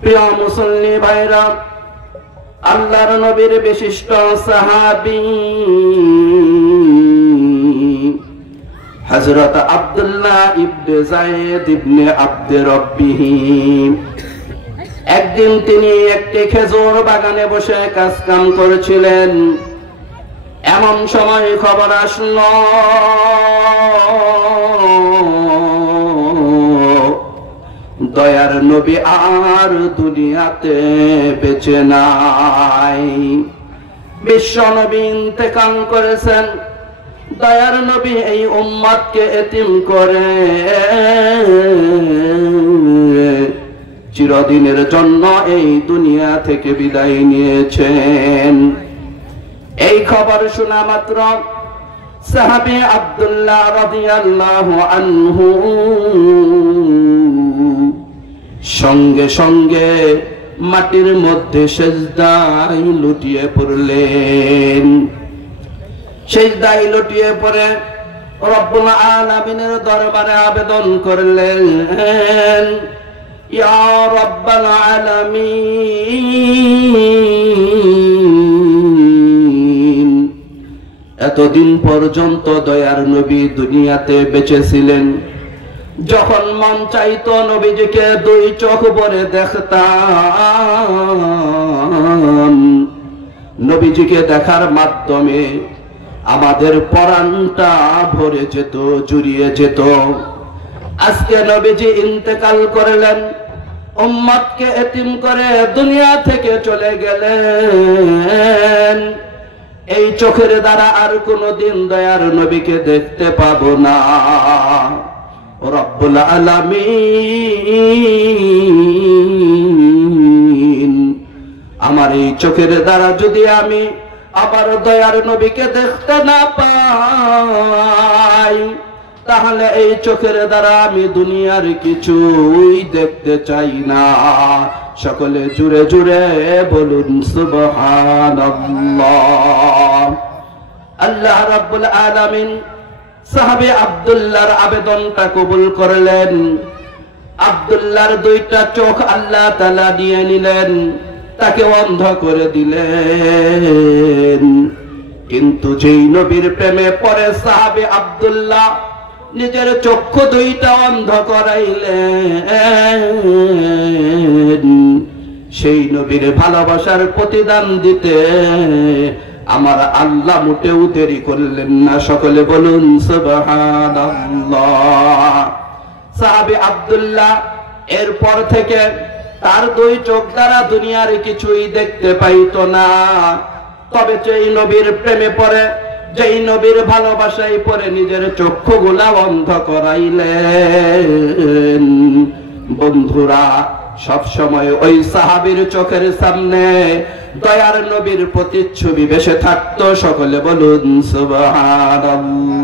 প্রিয় মুসল্লি ভাইরা, আল্লাহর নবীর বিশিষ্ট সাহাবী হযরত আব্দুল্লাহ ইবনে যায়েদ ইবনে আব্দে রব্বিহি একদিন তিনি একটি খেজুর বাগানে বসে কাজ কাম করেছিলেন। এমন সময় খবর আসলো দয়ার নবী আর দুনিয়াতে বেঁচে নাই। বিশ্ব নবী ইন্তেকাল করেছেন। দয়ার নবী এই উম্মতকে এতিম করে চিরদিনের জন্য এই দুনিয়া থেকে বিদায় নিয়েছেন। এই খবর শোনা মাত্র সাহাবী আব্দুল্লাহ রাদিয়াল্লাহু আনহু সঙ্গে সঙ্গে মাটির মধ্যে সেজদায় লুটিয়ে পড়লেন। সেজদায় লুটিয়ে পড়ে রব্বুল আলামিনের দরবারে আবেদন করলেন, ইয়া রব্বাল আলামিন, এতদিন পর্যন্ত দয়ার নবী দুনিয়াতে বেঁচে ছিলেন। যখন মন চাইতো নবীজিকে দুই চোখ ভরে দেখতাম। নবীজিকে দেখার মাধ্যমে আমাদের পরাণটা ভরে যেত, জুড়িয়ে যেত। আজকে নবীজি ইন্তেকাল করলেন, উম্মতকে এতিম করে দুনিয়া থেকে চলে গেলেন। এই চোখের দ্বারা আর কোনদিন দয়ার নবীকে দেখতে পাবো না। রব্বুল আলামিন, আমার এই চোখের দ্বারা যদি আমি আবার দয়ার নবীকে দেখতে না পাই, তাহলে এই চোখের দ্বারা আমি দুনিয়ার কিছুই দেখতে চাই না। সকলে জুড়ে জুড়ে বলুন সুবহানাল্লাহ। আল্লাহ রাব্বুল আলামিন সাহাবী আব্দুল্লাহর আবেদনটা কবুল করলেন। আব্দুল্লাহর দুইটা চোখ আল্লাহ তাআলা দিয়ে নিলেন, তাকে অন্ধ করে দিলেন। কিন্তু যেই নবীর প্রেমে পড়ে সাহাবী আব্দুল্লাহ নিজের চক্ষু দুইটা অন্ধ করাইলেন। সেই নবীর ভালোবাসার প্রতিদান দিতে আমার আল্লাহ মোটেও দেরি করলেন না। সকলে বলুন সুবহানাল্লাহ। সাহাবী আব্দুল্লাহ এরপর থেকে তার দুই চোখ দ্বারা দুনিয়ার কিছুই দেখতে পাইতো না। তবে যেই নবীর প্রেমে পড়ে, যেই নবীর ভালোবাসায় পড়ে নিজের চক্ষুগুলা অন্ধ করাইলেন। বন্ধুরা, সব সময় ওই সাহাবীর চোখের সামনে দয়ার নবীর প্রতিচ্ছবি ভেসে থাকতো। সকলে বলুন সুবহানাল্লাহ।